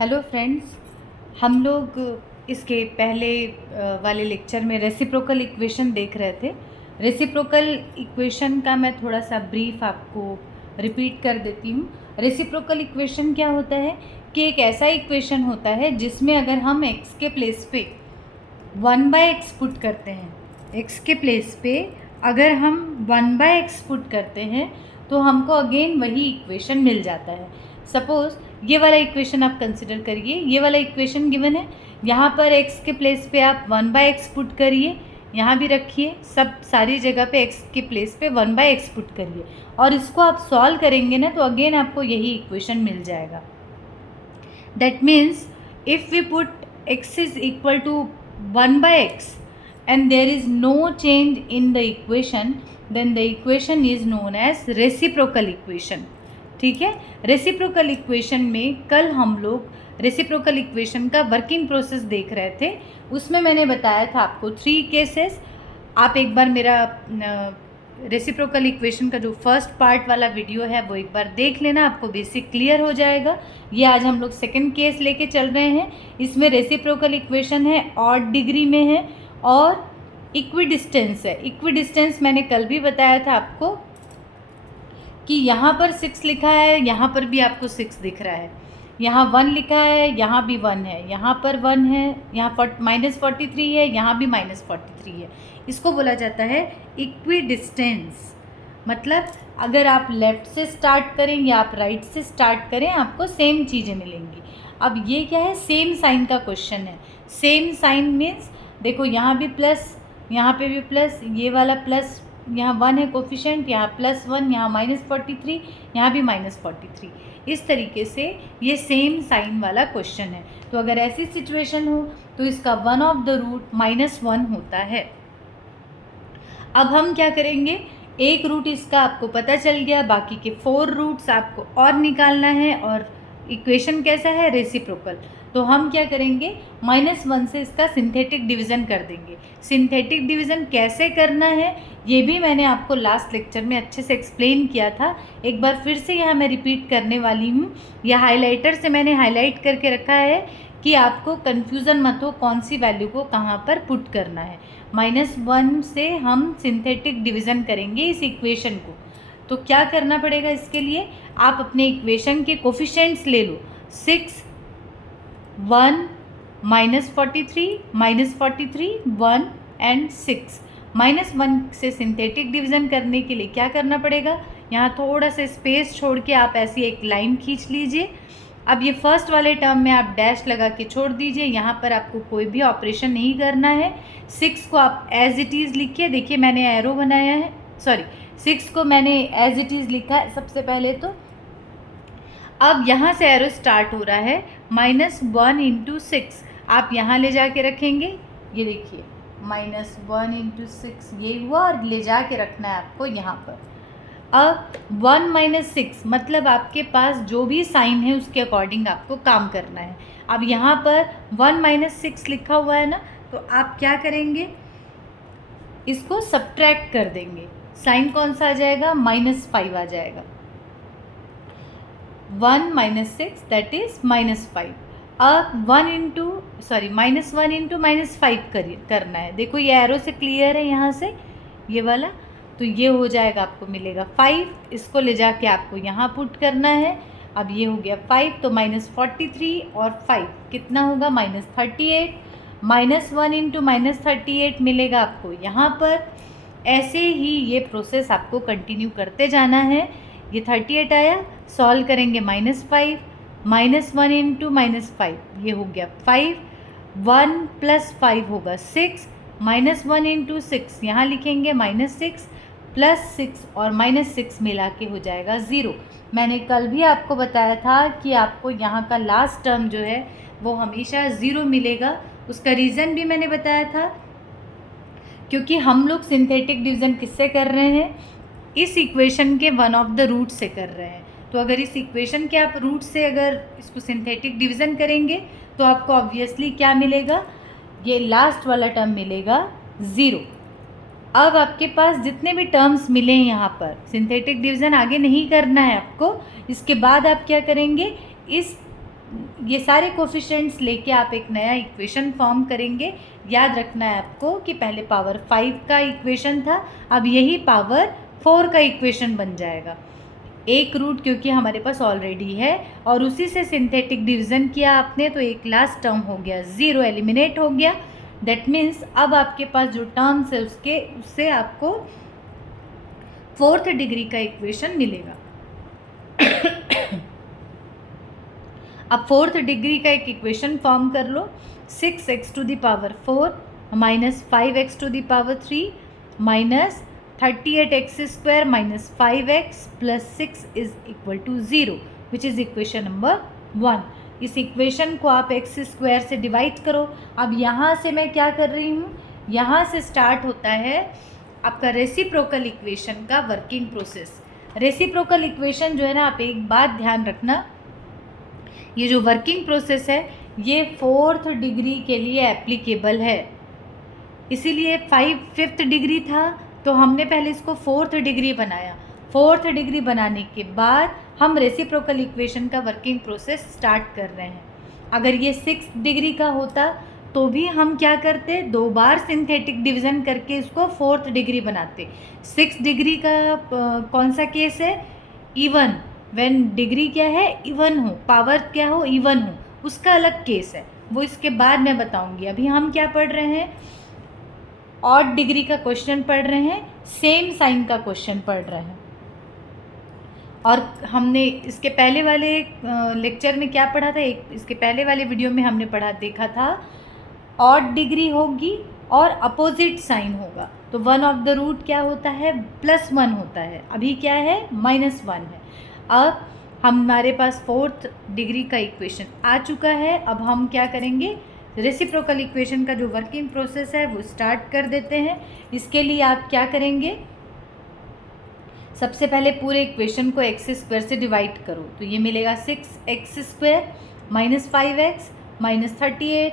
Hello friends, हम लोग इसके पहले वाले लेक्चर में रेसिप्रोकल इक्वेशन देख रहे थे। रेसिप्रोकल इक्वेशन का मैं थोड़ा सा ब्रीफ आपको रिपीट कर देती हूँ। रेसिप्रोकल इक्वेशन क्या होता है कि एक ऐसा इक्वेशन होता है जिसमें अगर हम x के प्लेस पे 1/x पुट करते हैं, x के प्लेस पे अगर हम 1/x पुट करते हैं तो हमको अगेन वही इक्वेशन मिल जाता है। सपोज़ ये वाला इक्वेशन आप कंसिडर करिए, ये वाला इक्वेशन गिवन है, यहाँ पर x के प्लेस पे आप 1/x पुट करिए, यहाँ भी रखिए, सब सारी जगह पे x के प्लेस पे 1/x पुट करिए और इसको आप सॉल्व करेंगे ना तो अगेन आपको यही इक्वेशन मिल जाएगा। That means if we put x is equal to 1/x and there is no change in the equation, then the equation is known as reciprocal equation। ठीक है, रेसिप्रोकल इक्वेशन में कल हम लोग रेसिप्रोकल इक्वेशन का working process देख रहे थे। उसमें मैंने बताया था आपको 3 केसेस। आप एक बार मेरा रेसिप्रोकल इक्वेशन का जो फर्स्ट पार्ट वाला वीडियो है वो एक बार देख लेना, आपको बेसिक क्लियर हो जाएगा। ये आज हम लोग सेकंड केस लेके चल रहे हैं। इसमें रेसिप्रोकल इक्वेशन है, ऑड डिग्री में है और इक्विडिस्टेंस है। इक्विडिस्टेंस मैंने कल भी बताया था आपको कि यहाँ पर 6 लिखा है, यहाँ पर भी आपको 6 दिख रहा है, यहाँ 1 लिखा है, यहाँ भी 1 है, यहाँ पर 1 है, यहाँ -43 है, यहाँ भी -43 है। इसको बोला जाता है इक्विडिस्टेंस। मतलब अगर आप लेफ़्ट से स्टार्ट करें या आप राइट से स्टार्ट करें, आपको सेम चीज़ें मिलेंगी। अब ये क्या है, सेम साइन का क्वेश्चन है। सेम साइन मीन्स देखो यहाँ भी प्लस, यहाँ पे भी प्लस, ये वाला प्लस, यहाँ 1 है कोफिशेंट, यहाँ +1, यहाँ -43, यहाँ भी -43। इस तरीके से ये सेम साइन वाला क्वेश्चन है। तो अगर ऐसी सिचुएशन हो तो इसका वन ऑफ द रूट -1 होता है। अब हम क्या करेंगे, एक रूट इसका आपको पता चल गया, बाकी के 4 रूट्स आपको और निकालना है। और इक्वेशन कैसा है, रेसिप्रोकल। तो हम क्या करेंगे, -1 से इसका सिंथेटिक डिवीज़न कर देंगे। सिंथेटिक डिवीज़न कैसे करना है ये भी मैंने आपको लास्ट लेक्चर में अच्छे से एक्सप्लेन किया था। एक बार फिर से यहाँ मैं रिपीट करने वाली हूँ। यह हाइलाइटर से मैंने हाईलाइट करके रखा है कि आपको कन्फ्यूज़न मत हो कौन सी वैल्यू को कहाँ पर पुट करना है। -1 से हम सिंथेटिक डिवीज़न करेंगे इस इक्वेशन को। तो क्या करना पड़ेगा इसके लिए, आप अपने इक्वेशन के कोफिशिएंट्स ले लो, 6, 1, -43, -43, 1 एंड 6। -1 से सिंथेटिक डिवीज़न करने के लिए क्या करना पड़ेगा, यहाँ थोड़ा सा स्पेस छोड़ के आप ऐसी एक लाइन खींच लीजिए। अब ये फर्स्ट वाले टर्म में आप डैश लगा के छोड़ दीजिए, यहाँ पर आपको कोई भी ऑपरेशन नहीं करना है। 6 को आप एज इट इज़ लिखिए, देखिए मैंने एरो बनाया है, सॉरी 6 को मैंने एज इट इज़ लिखा है सबसे पहले। तो अब यहाँ से एरो स्टार्ट हो रहा है, -1 × 6 आप यहाँ ले जाके रखेंगे, ये देखिए -1 × 6 ये हुआ और ले जा के रखना है आपको यहाँ पर। अब 1 - 6 मतलब आपके पास जो भी साइन है उसके अकॉर्डिंग आपको काम करना है। अब यहाँ पर 1 - 6 लिखा हुआ है ना, तो आप क्या करेंगे, इसको सब्ट्रैक्ट कर देंगे। साइन कौन सा आ जाएगा, -5 आ जाएगा। 1 - 6 दैट इज़ -5। अब -1 × -5 करना है। देखो ये एरो से क्लियर है यहाँ से, ये वाला, तो ये हो जाएगा, आपको मिलेगा 5। इसको ले जाके आपको यहाँ पुट करना है। अब ये हो गया 5, तो -43 और 5 कितना होगा, -38। -1 × -38 मिलेगा आपको यहाँ पर। ऐसे ही ये प्रोसेस आपको कंटिन्यू करते जाना है। ये 38 आया, सॉल्व करेंगे -5, -1 × -5 ये हो गया 5, 1 + 5 होगा 6, -1 × 6 यहाँ लिखेंगे -6 + 6 और -6 मिला के हो जाएगा 0। मैंने कल भी आपको बताया था कि आपको यहाँ का लास्ट टर्म जो है वो हमेशा 0 मिलेगा। उसका रीज़न भी मैंने बताया था, क्योंकि हम लोग सिंथेटिक डिवीज़न किससे कर रहे हैं, इस इक्वेशन के वन ऑफ द रूट से कर रहे हैं। तो अगर इस इक्वेशन के आप रूट से अगर इसको सिंथेटिक डिवीज़न करेंगे तो आपको ऑब्वियसली क्या मिलेगा, ये लास्ट वाला टर्म मिलेगा 0। अब आपके पास जितने भी टर्म्स मिले हैं यहाँ पर, सिंथेटिक डिवीज़न आगे नहीं करना है आपको। इसके बाद आप क्या करेंगे, इस ये सारे कोफिशिएंट्स लेके आप एक नया इक्वेशन फॉर्म करेंगे। याद रखना है आपको कि पहले पावर 5 का इक्वेशन था, अब यही पावर 4 का इक्वेशन बन जाएगा। एक रूट क्योंकि हमारे पास ऑलरेडी है और उसी से सिंथेटिक डिवीज़न किया आपने, तो एक लास्ट टर्म हो गया, 0 एलिमिनेट हो गया। दैट मीन्स अब आपके पास जो टर्म्स है उससे आपको 4th डिग्री का इक्वेशन मिलेगा। अब 4th डिग्री का एक इक्वेशन फॉर्म कर लो। 6x to the power 4 minus 5x to the power 3 minus 38x square minus 5x plus 6 is equal to 0, which is equation number 1। इस इक्वेशन को आप x स्क्वायर से डिवाइड करो। अब यहाँ से मैं क्या कर रही हूँ, यहाँ से स्टार्ट होता है आपका रेसिप्रोकल इक्वेशन का वर्किंग प्रोसेस। रेसिप्रोकल इक्वेशन जो है ना, आप एक बात ध्यान रखना, ये जो वर्किंग प्रोसेस है ये 4th डिग्री के लिए एप्लीकेबल है। इसीलिए 5th डिग्री था तो हमने पहले इसको 4th डिग्री बनाया। 4th डिग्री बनाने के बाद हम रेसिप्रोकल इक्वेशन का वर्किंग प्रोसेस स्टार्ट कर रहे हैं। अगर ये 6th डिग्री का होता तो भी हम क्या करते, 2 बार सिंथेटिक डिवीज़न करके इसको 4th डिग्री बनाते। 6th डिग्री का कौन सा केस है, इवन, व्हेन डिग्री क्या है, इवन हो, पावर क्या हो, इवन हो, उसका अलग केस है, वो इसके बाद मैं बताऊंगी। अभी हम क्या पढ़ रहे हैं, ऑड डिग्री का क्वेश्चन पढ़ रहे हैं, सेम साइन का क्वेश्चन पढ़ रहे हैं। और हमने इसके पहले वाले लेक्चर में क्या पढ़ा था, इसके पहले वाले वीडियो में हमने देखा था ऑड डिग्री होगी और अपोजिट साइन होगा तो 1 ऑफ द रूट क्या होता है, +1 होता है। अभी क्या है, -1 है। अब हमारे पास 4th डिग्री का इक्वेशन आ चुका है। अब हम क्या करेंगे, रेसिप्रोकल इक्वेशन का जो वर्किंग प्रोसेस है वो स्टार्ट कर देते हैं। इसके लिए आप क्या करेंगे, सबसे पहले पूरे इक्वेशन को x स्क्वायर से डिवाइड करो तो ये मिलेगा 6x square minus 5x minus 38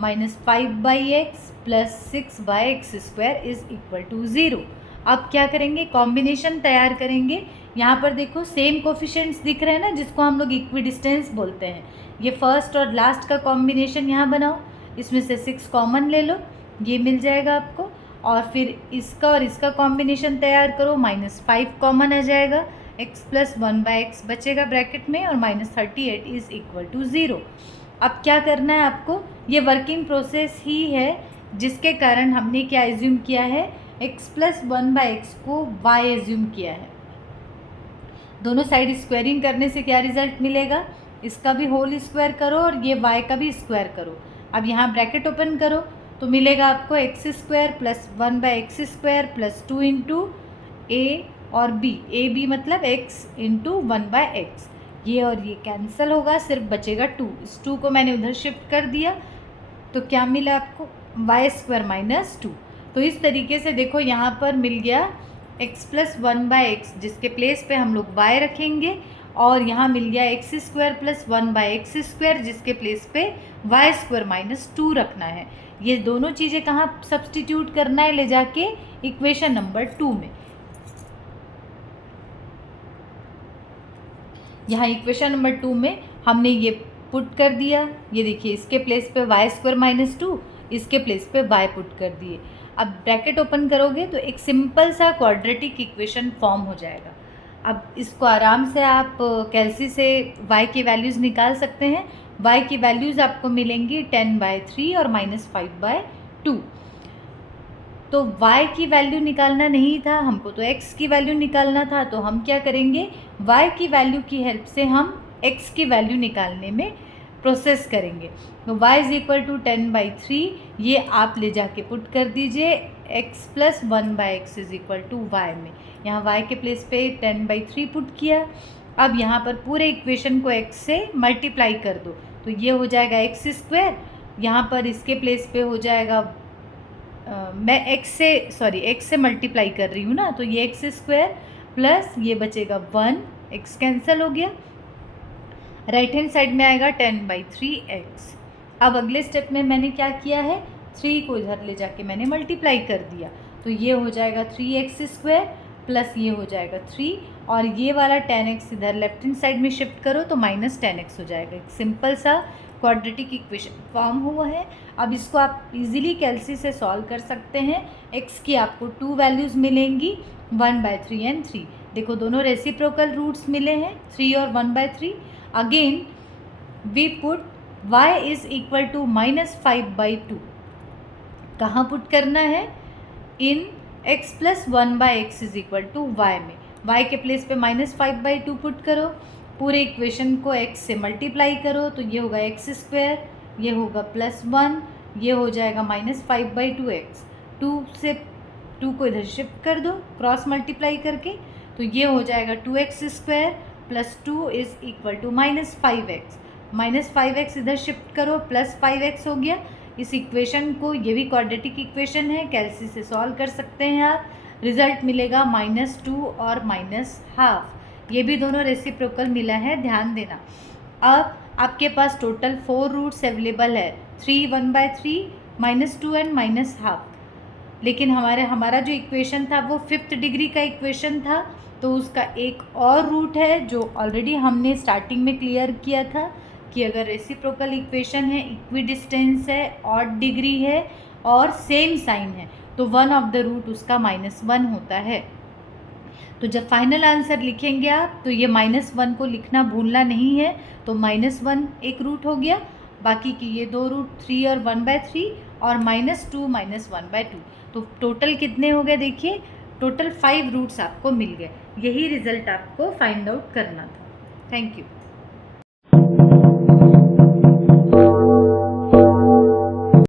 minus 5/x plus 6/x square is equal to 0। अब क्या करेंगे, कॉम्बिनेशन तैयार करेंगे। यहाँ पर देखो सेम कोफिशिएंट्स दिख रहे हैं ना, जिसको हम लोग इक्विडिस्टेंस बोलते हैं। ये फर्स्ट और लास्ट का कॉम्बिनेशन यहाँ बनाओ, इसमें से 6 कॉमन ले लो, ये मिल जाएगा आपको। और फिर इसका और इसका कॉम्बिनेशन तैयार करो, -5 कॉमन आ जाएगा, x प्लस 1/x बचेगा ब्रैकेट में, और -38 इज इक्वल टू 0। अब क्या करना है आपको, ये वर्किंग प्रोसेस ही है जिसके कारण हमने क्या एज्यूम किया है, x प्लस 1/x को y एज्यूम किया है। दोनों साइड स्क्वायरिंग करने से क्या रिजल्ट मिलेगा, इसका भी होल स्क्वायर करो और ये y का भी स्क्वायर करो। अब यहाँ ब्रैकेट ओपन करो तो मिलेगा आपको x square plus 1/x square plus 2 into a और b, a b मतलब x इंटू 1/x। ये और ये कैंसिल होगा, सिर्फ बचेगा 2। इस 2 को मैंने उधर शिफ्ट कर दिया तो क्या मिला आपको, y स्क्वायर माइनस 2। तो इस तरीके से देखो यहाँ पर मिल गया x प्लस 1/x, जिसके प्लेस पे हम लोग y रखेंगे, और यहाँ मिल गया x square plus 1/x square, जिसके प्लेस पे y स्क्वायर माइनस 2 रखना है। ये दोनों चीज़ें कहाँ सब्सटीट्यूट करना है, ले जाके इक्वेशन नंबर 2 में। यहाँ इक्वेशन नंबर 2 में हमने ये पुट कर दिया। ये देखिए इसके प्लेस पे y स्क्वायर माइनस 2, इसके प्लेस पे y पुट कर दिए। अब ब्रैकेट ओपन करोगे तो एक सिंपल सा क्वाड्रेटिक इक्वेशन फॉर्म हो जाएगा। अब इसको आराम से आप कैलसी से y की वैल्यूज़ निकाल सकते हैं। y की वैल्यूज़ आपको मिलेंगी 10/3 और -5/2। तो y की वैल्यू निकालना नहीं था हमको, तो x की वैल्यू निकालना था। तो हम क्या करेंगे, y की वैल्यू की हेल्प से हम x की वैल्यू निकालने में प्रोसेस करेंगे। तो y इज़ इक्वल टू 10/3, ये आप ले जाके पुट कर दीजिए x plus 1/x is equal to y में। यहाँ y के प्लेस पे 10/3 पुट किया। अब यहाँ पर पूरे इक्वेशन को x से मल्टीप्लाई कर दो तो ये हो जाएगा x स्क्वायर, यहाँ पर इसके प्लेस पे हो जाएगा मैं x से मल्टीप्लाई कर रही हूँ ना, तो ये x स्क्वायर प्लस ये बचेगा 1, x कैंसिल हो गया, राइट हैंड साइड में आएगा 10/3x। अब अगले स्टेप में मैंने क्या किया है, 3 को इधर ले जाके मैंने मल्टीप्लाई कर दिया तो ये हो जाएगा 3x स्क्वायर प्लस ये हो जाएगा 3, और ये वाला 10x इधर लेफ्ट हैंड साइड में शिफ्ट करो तो माइनस 10x हो जाएगा। एक सिंपल सा क्वाड्रेटिक इक्वेशन फॉर्म हुआ है। अब इसको आप इजीली कैलसी से सॉल्व कर सकते हैं। x की आपको 2 वैल्यूज़ मिलेंगी, 1/3 एंड 3। देखो दोनों रेसिप्रोकल रूट्स मिले हैं, 3 और 1/3। Again we put y is equal to -5/2। कहाँ पुट करना है? In x plus 1/x is equal to y में। y के प्लेस पे -5/2 पुट करो, पूरे इक्वेशन को x से मल्टीप्लाई करो तो ये होगा x², ये होगा +1, ये हो जाएगा -5/2x। 2 से 2 को इधर शिफ्ट कर दो क्रॉस मल्टीप्लाई करके, तो ये हो जाएगा 2x² + 2 is equal to -5x। -5x इधर शिफ्ट करो, +5x हो गया। इस इक्वेशन को, ये भी क्वाड्रेटिक इक्वेशन है, कैलसी से सॉल्व कर सकते हैं आप। रिजल्ट मिलेगा -2 और -12। ये भी दोनों रेसिप्रोकल मिला है, ध्यान देना। अब आपके पास टोटल 4 रूट्स अवेलेबल है, 3, 1/3, -2 एंड -12। लेकिन हमारा जो इक्वेशन था वो 5th डिग्री का इक्वेशन था, तो उसका एक और रूट है जो ऑलरेडी हमने स्टार्टिंग में क्लियर किया था कि अगर रेसिप्रोकल इक्वेशन है, इक्विडिस्टेंस है, ऑड डिग्री है और सेम साइन है, तो वन ऑफ द रूट उसका -1 होता है। तो जब फाइनल आंसर लिखेंगे आप तो ये -1 को लिखना भूलना नहीं है। तो -1 एक रूट हो गया, बाकी की ये 2 रूट 3 और 1/3 और -2 -1/2। तो टोटल कितने हो गए? देखिए टोटल 5 रूट्स आपको मिल गए। यही रिजल्ट आपको फाइंड आउट करना था। Thank you.